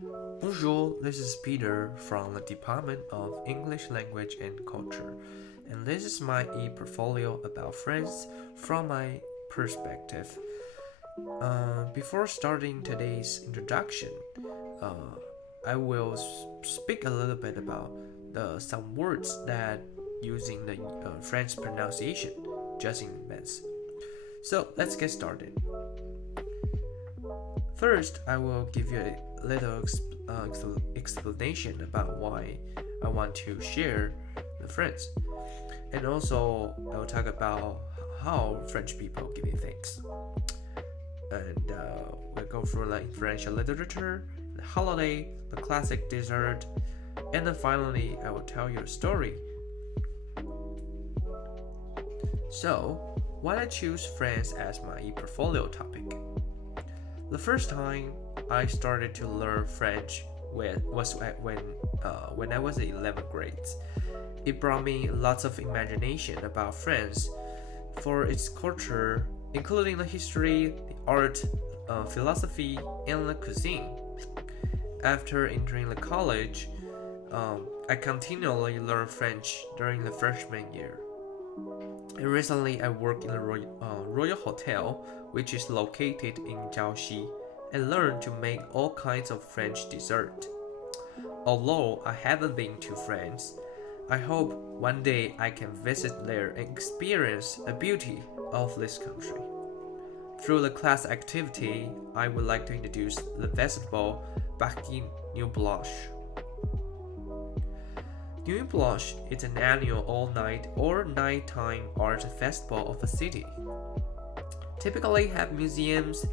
Bonjour, this is Peter from the Department of English Language and Culture, and this is my e-portfolio about France from my perspective. Before starting today's introduction, uh, I will speak a little bit about some words that using the French pronunciation, just in advance. So let's get started. First, I will give you a little explanation about why I want to share the French, and also I will talk about how French people give me thanks, and we'll go through like influential literature, the holiday, the classic dessert, and then finally I will tell you a story. So, why did I choose France as my e-portfolio topic? The first time I started to learn French was when I was in 11th grade. It brought me lots of imagination about France for its culture, including the history, the art, philosophy, and the cuisine. After entering the college, I continually learned French during the freshman year. And recently, I work in a Royal Hotel, which is located in Jiaoxi, and learned to make all kinds of French dessert. Although I haven't been to France, I hope one day I can visit there and experience the beauty of this country. Through the class activity, I would like to introduce the festival Bakin New Blanche. Nuit Blanche is an annual all-night or nighttime art festival of the city. Typically have museums,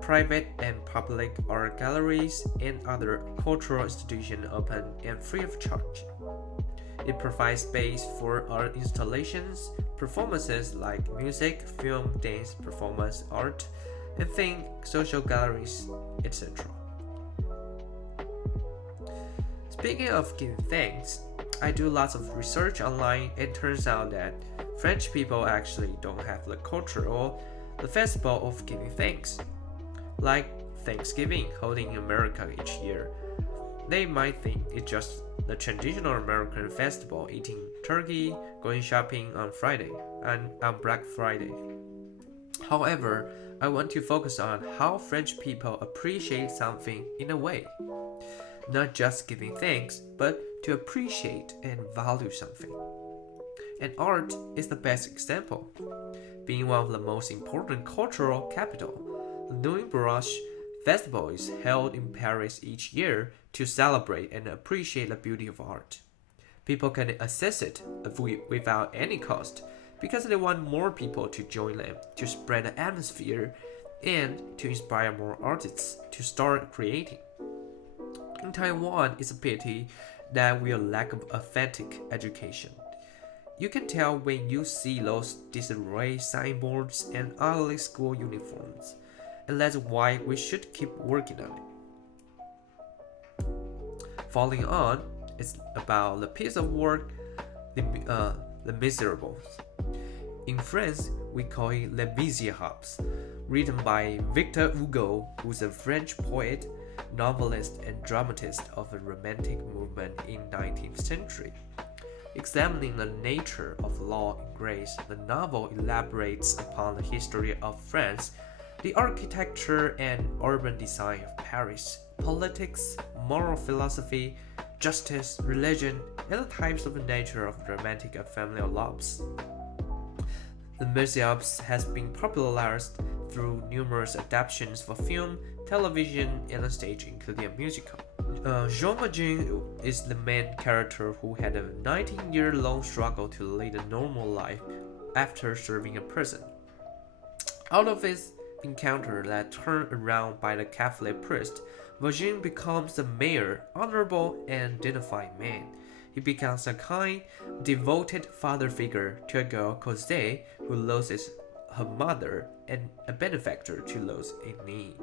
private and public art galleries, and other cultural institutions open and free of charge. It provides space for art installations, performances like music, film, dance, performance art, and think social galleries, etc. Speaking of giving thanks, I do lots of research online and turns out that French people actually don't have the culture or the festival of giving thanks. Like Thanksgiving holding in America each year. They might think it's just the traditional American festival, eating turkey, going shopping on Friday and on Black Friday. However, I want to focus on how French people appreciate something in a way. Not just giving thanks, but to appreciate and value something. And art is the best example. Being one of the most important cultural capital, the Nuit Blanche Festival is held in Paris each year to celebrate and appreciate the beauty of art. People can access it without any cost because they want more people to join them to spread the atmosphere and to inspire more artists to start creating. In Taiwan, it's a pity that we lack of authentic education. You can tell when you see those disarrayed signboards and ugly school uniforms, and that's why we should keep working on it. Following on, it's about the piece of work, The Miserables. In France, we call it Les Miserables, written by Victor Hugo, who's a French poet, novelist, and dramatist of the Romantic movement in 19th century. Examining the nature of law and grace, the novel elaborates upon the history of France, the architecture and urban design of Paris, politics, moral philosophy, justice, religion, and the types of nature of romantic and familial loves. The Miserables has been popularized through numerous adaptations for film, television, and the stage, including a musical. Jean Valjean is the main character who had a 19-year-long struggle to lead a normal life after serving in prison. Out of his encounter that turned around by the Catholic priest, Valjean becomes a mere, honorable, and dignified man. He becomes a kind, devoted father figure to a girl, Cosette, who loses her mother, and a benefactor to those in need.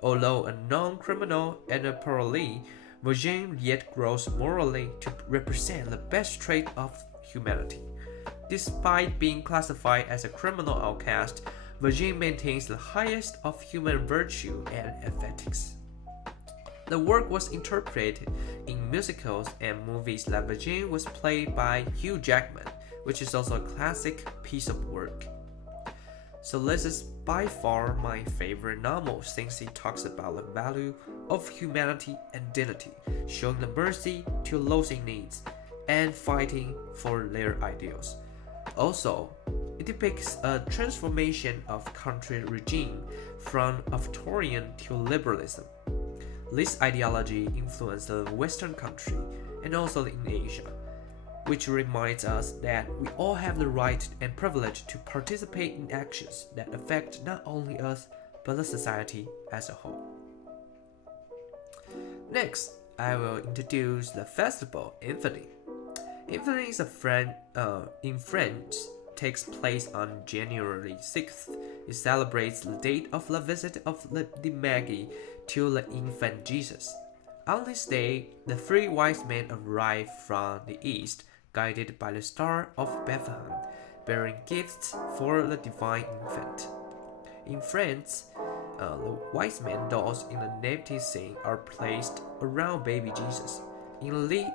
Although a non-criminal and a parolee, Valjean yet grows morally to represent the best trait of humanity. Despite being classified as a criminal outcast, Valjean maintains the highest of human virtue and ethics. The work was interpreted in musicals and movies. La Virgin was played by Hugh Jackman, which is also a classic piece of work. So this is by far my favorite novel since it talks about the value of humanity and dignity, showing the mercy to those in need, and fighting for their ideals. Also, it depicts a transformation of country regime from authoritarian to liberalism. This ideology influenced the Western country and also in Asia, which reminds us that we all have the right and privilege to participate in actions that affect not only us but the society as a whole. Next, I will introduce the festival Infinite. Infinite is in French, takes place on January 6th. It celebrates the date of the visit of the Magi to the infant Jesus. On this day, the three wise men arrive from the east, guided by the star of Bethlehem, bearing gifts for the divine infant. In France, the wise men dolls in the nativity scene are placed around baby Jesus. In the lead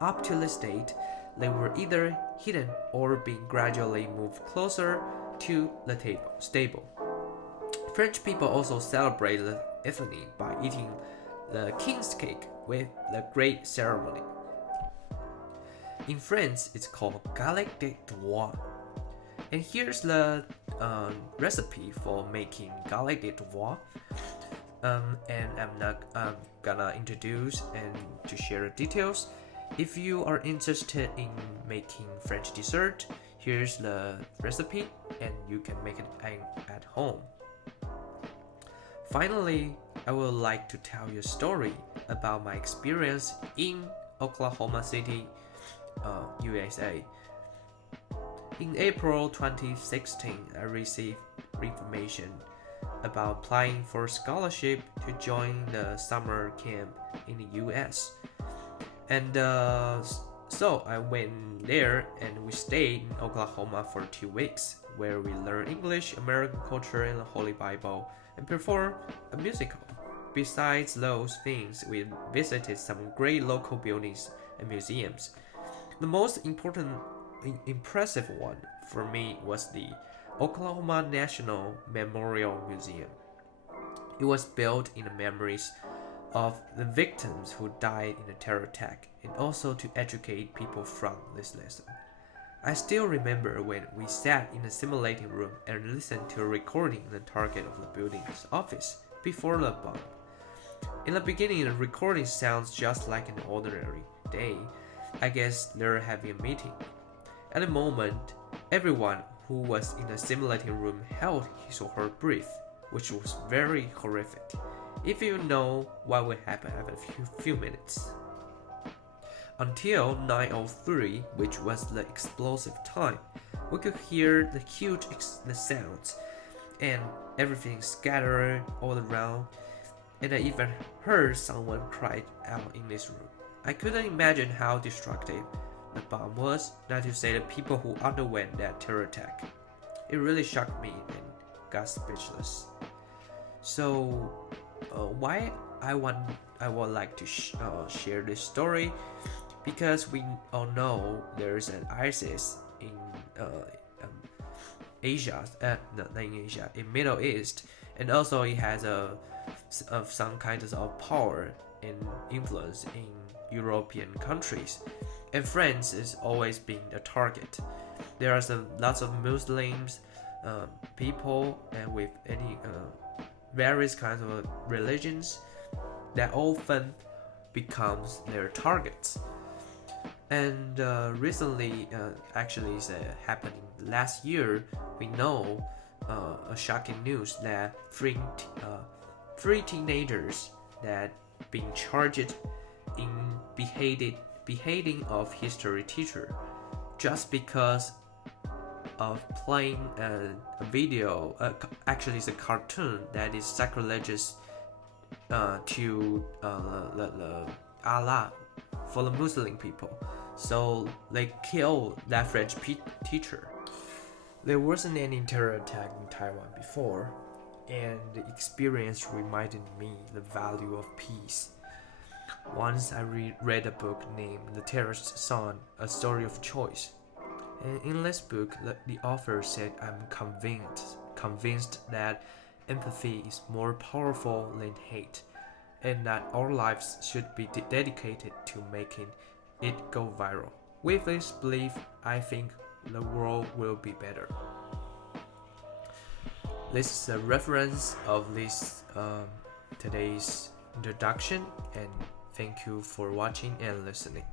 up to this date, they were either hidden or being gradually moved closer to the stable. French people also celebrate the Epiphany by eating the king's cake with the great ceremony. In France, it's called galette de doigts. And here's the recipe for making galette de doigts. And I'm not gonna introduce and to share the details. If you are interested in making French dessert, here's the recipe and you can make it at home. Finally, I would like to tell you a story about my experience in Oklahoma City, USA. In April 2016, I received information about applying for a scholarship to join the summer camp in the US. And so I went there and we stayed in Oklahoma for 2 weeks, where we learned English, American culture, and the Holy Bible, and performed a musical. Besides those things, we visited some great local buildings and museums. The most impressive one for me was the Oklahoma National Memorial Museum. It was built in the memories of the victims who died in the terror attack, and also to educate people from this lesson. I still remember when we sat in the simulating room and listened to a recording in the target of the building's office before the bomb. In the beginning, the recording sounds just like an ordinary day. I guess they're having a meeting. At the moment, everyone who was in the simulating room held his or her breath, which was very horrific. If you know what will happen after a few minutes. Until 9:03, which was the explosive time, we could hear the huge sounds and everything scattered all around, and I even heard someone cry out in this room. I couldn't imagine how destructive the bomb was, not to say the people who underwent that terror attack. It really shocked me and got speechless. So, why I would like to share this story, because we all know there's an ISIS in Asia, not in Asia, in Middle East, and also it has some kinds of power and influence in European countries, and France is always being the target. There are lots of Muslims people and with any various kinds of religions that often becomes their targets. And recently, actually, it's happening last year. We know a shocking news that three teenagers that being charged in beheading of history teacher just because of playing a video. Actually, it's a cartoon that is sacrilegious to the Allah for the Muslim people. So they killed that French teacher. There wasn't any terror attack in Taiwan before, and the experience reminded me the value of peace. Once I read a book named The Terraced Sun, A Story of Choice. And in this book, the author said, I'm convinced that empathy is more powerful than hate, and that our lives should be dedicated to making it go viral. With this belief, I think the world will be better. This is a reference of this today's introduction, and thank you for watching and listening.